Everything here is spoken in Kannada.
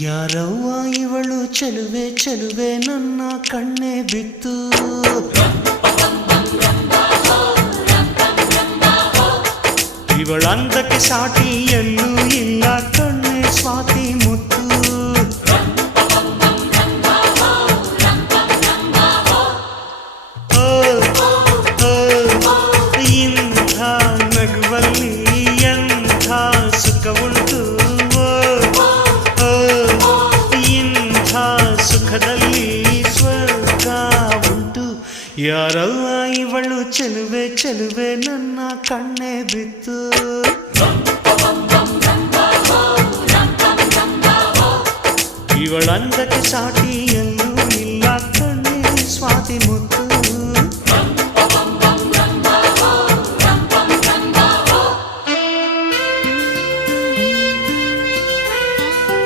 ಯಾರವ್ವ ಇವಳು ಚೆಲುವೆ ಚೆಲುವೆ ನನ್ನ ಕಣ್ಣೆ ಬಿತ್ತು ಇವಳಂದಕ್ಕೆ ಸಾಟಿ ಎಲ್ಲೂ ಇಲ್ಲ ಕಣ್ಣೆ ಸ್ವಾತಿ ಮುತ್ತು ಇಂಥ ನಗುವಲ್ಲಿ ಎಂಥ ಸುಖವುಂಟು ಸುಖದಲ್ಲಿ ಸ್ವರ್ಗ ಉಂಟು ಯಾರವ್ವ ಇವಳು ಚೆಲುವೆ ಚೆಲುವೆ ನನ್ನ ಕಣ್ಣೆ ಬಿತ್ತು ಇವಳಂದಕ್ಕೆ ಸಾಟಿ ಎಲ್ಲೂ